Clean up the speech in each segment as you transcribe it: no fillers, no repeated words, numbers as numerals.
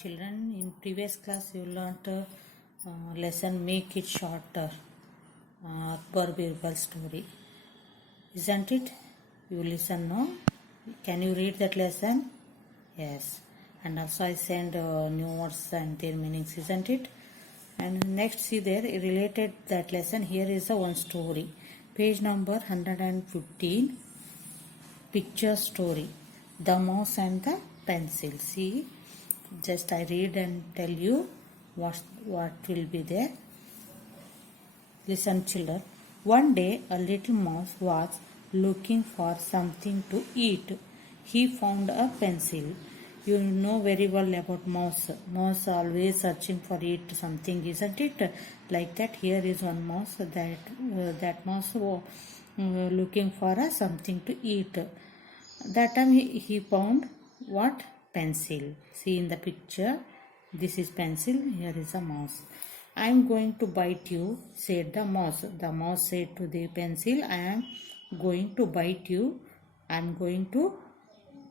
Children, in previous class you learnt lesson Make It Shorter, Akbar Birbal story, isn't it? You listen now. Can you read that lesson? Yes. And also I send new words and their meanings, isn't it? And next see there related that lesson. Here is the one story, page number 115, picture story, the mouse and the pencil. See, just I read and tell you what will be there. Listen children. One day a little mouse was looking for something to eat. He found a pencil. You know very well about mouse. Mouse always searching for eat something, isn't it? Like that. Here is one mouse. That mouse was looking for something to eat. That time he found what? Pencil. See in the picture. This is pencil. Here is a mouse. I am going to bite you, said the mouse. The mouse said to the pencil, I am going to bite you. I am going to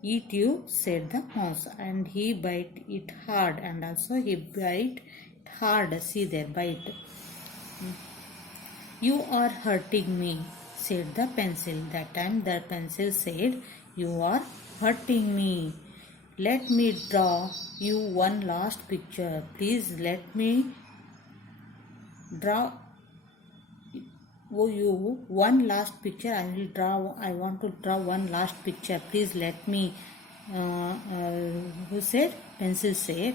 eat you, said the mouse. And he bite it hard, and also he bite it hard. See there, bite. You are hurting me, said the pencil. That time the pencil said, you are hurting me. Let me draw you one last picture. Please let me draw you one last picture. I want to draw one last picture. Please let me. Who said? Pencil said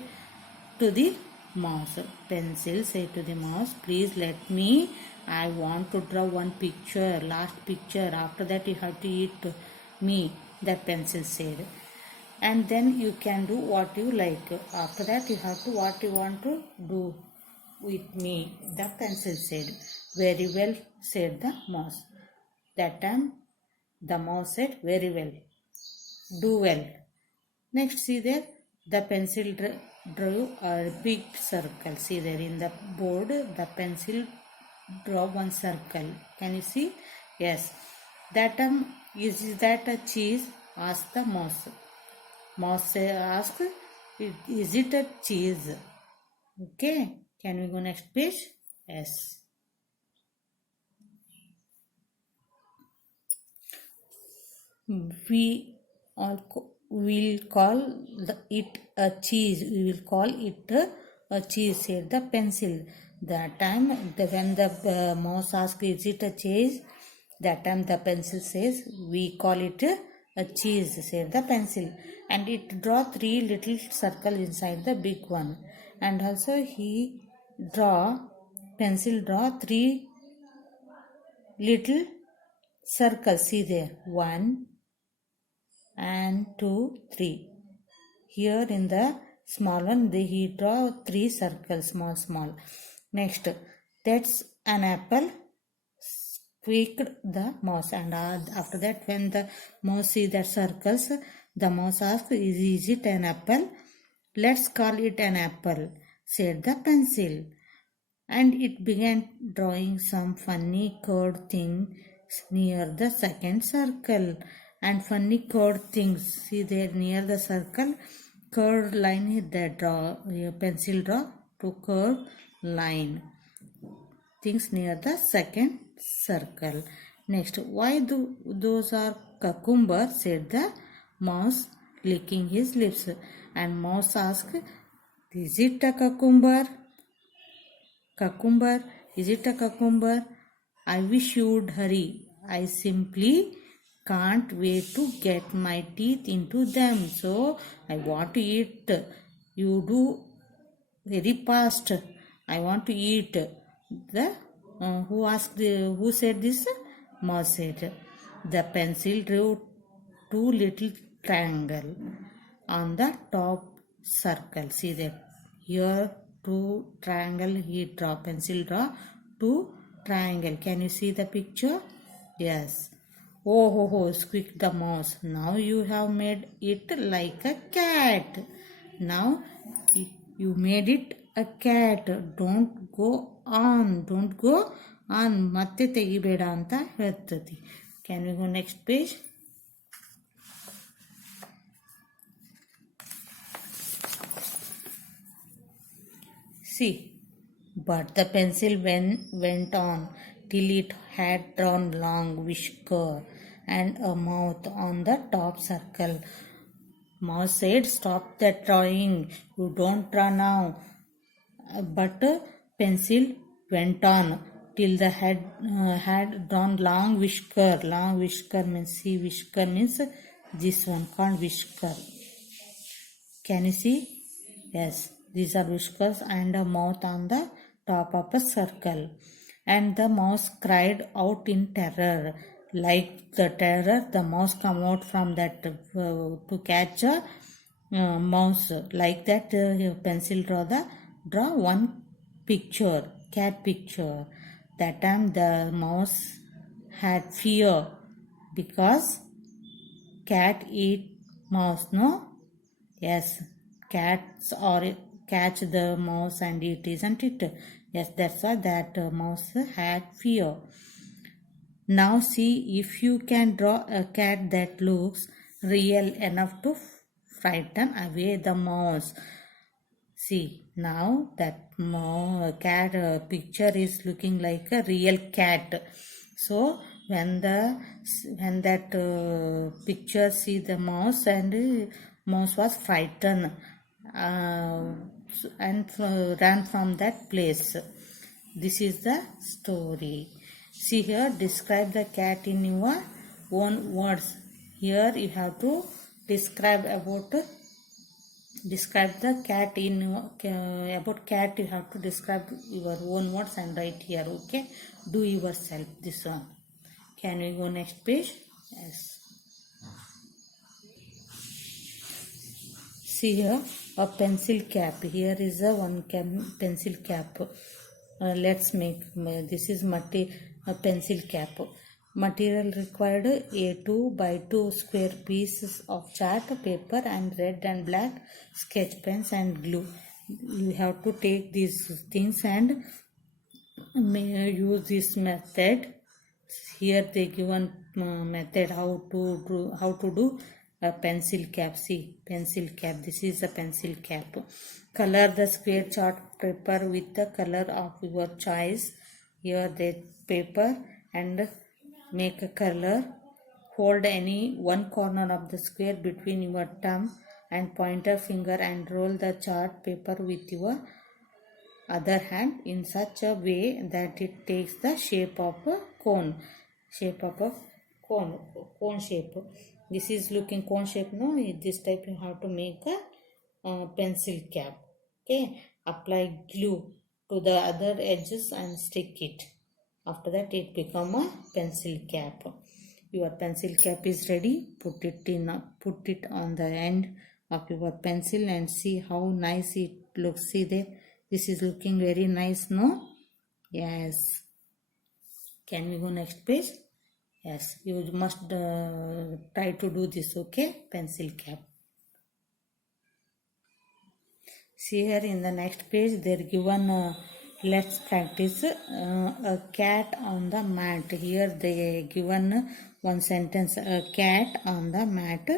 to the mouse. Pencil said to the mouse, please let me. I want to draw one picture, last picture. After that you have to eat me. That pencil said. And then you can do what you like. After that you have to what you want to do with me. The pencil said. Very well, said the mouse. That time the mouse said, very well. Do well. Next see there, the pencil drew a big circle. See there in the board, the pencil draw one circle. Can you see? Yes. That time, is that a cheese? Asked the mouse. Mouse asked, is it a cheese? Okay. Can we go next page? Yes. We will call it a cheese. We will call it a cheese, said the pencil. That time, when the mouse asked, is it a cheese? That time the pencil says, we call it a cheese, said the pencil. And it draw 3 little circles inside the big one. And also pencil draw 3 little circles. See there, 1 and 2, 3. Here in the small one, he draw 3 circles, small. Next, that's an apple, squeaked the mouse. And after that, when the mouse see that circles, the mouse asked, is it an apple? Let's call it an apple, said the pencil. And it began drawing some funny curved things near the second circle. And funny curved things, see there near the circle, curved line that pencil draw to curved line. Things near the second circle. Next, why those are cucumber, said the mouse, licking his lips. And mouse asked, is it a cucumber? Cucumber, is it a cucumber? I wish you would hurry. I simply can't wait to get my teeth into them. So I want to eat. You do very fast. I want to eat. Who said this? Mouse said. The pencil drew 2 little triangle on the top circle. See that here 2 triangle. He draw, pencil draw 2 triangle. Can you see the picture? Yes. Oh, squeaked the mouse. Now you have made it like a cat. Now you made it a cat. Don't go on. ಮತ್ತೆ ತೆಗಿಬೇಡ ಅಂತ ಹೇಳ್ತತಿ. Can we go next page? See, but the pencil went on till it had drawn long whisker and a mouth on the top circle. Mouse said, "Stop that drawing. You don't draw now." But pencil went on till the head had drawn long whisker. Long whisker means, see, whisker means this one called whisker. Can you see? Yes, these are whiskers and a mouth on the top of a circle. And the mouse cried out in terror. Like the terror, the mouse come out from that to catch a mouse. Like that, pencil draw one picture, cat picture. That time the mouse had fear because cat eat mouse, no? Yes, cats or catch the mouse and eat, isn't it? Yes, that's why that mouse had fear. Now see if you can draw a cat that looks real enough to frighten away the mouse. See, now that cat picture is looking like a real cat. So when that picture see the mouse, and mouse was frightened and ran from that place. This is the story. See here, describe the cat in your own words. Here you have to describe the cat in about cat. You have to describe your own words and write here. Okay, do yourself this one. Can we go next page? Yes. See here, a pencil cap. Here is a one pencil cap. Let's make this is a pencil cap. Material required: A2 by 2 square pieces of chart paper and red and black sketch pens and glue. You have to take these things and use this method. Here they given method how to do a pencil cap. See, pencil cap. This is a pencil cap. Color the square chart paper with the color of your choice. Here the paper and make a color. Hold any one corner of the square between your thumb and pointer finger and roll the chart paper with your other hand in such a way that it takes the shape of a cone. Cone shape. This is looking cone shape, no? This type you have to make a pencil cap. Okay, apply glue to the other edges and stick it. After that it become a pencil cap. Your pencil cap is ready. Put it on the end of your pencil and see how nice it looks. See there, this is looking very nice, no? Yes. Can we go next page? Yes, you must try to do this. Okay, pencil cap. See here in the next page they're given let's practice a cat on the mat. Here they given one sentence, a cat on the mat.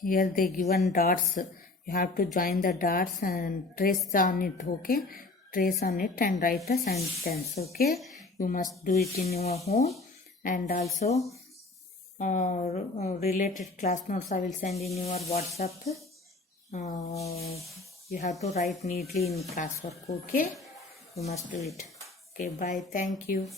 Here they given dots. You have to join the dots and trace on it. Okay, trace on it and write a sentence. Okay, you must do it in your home. And also related class notes I will send in your WhatsApp. You have to write neatly in classwork. Okay, you must do it. Okay, bye. Thank you.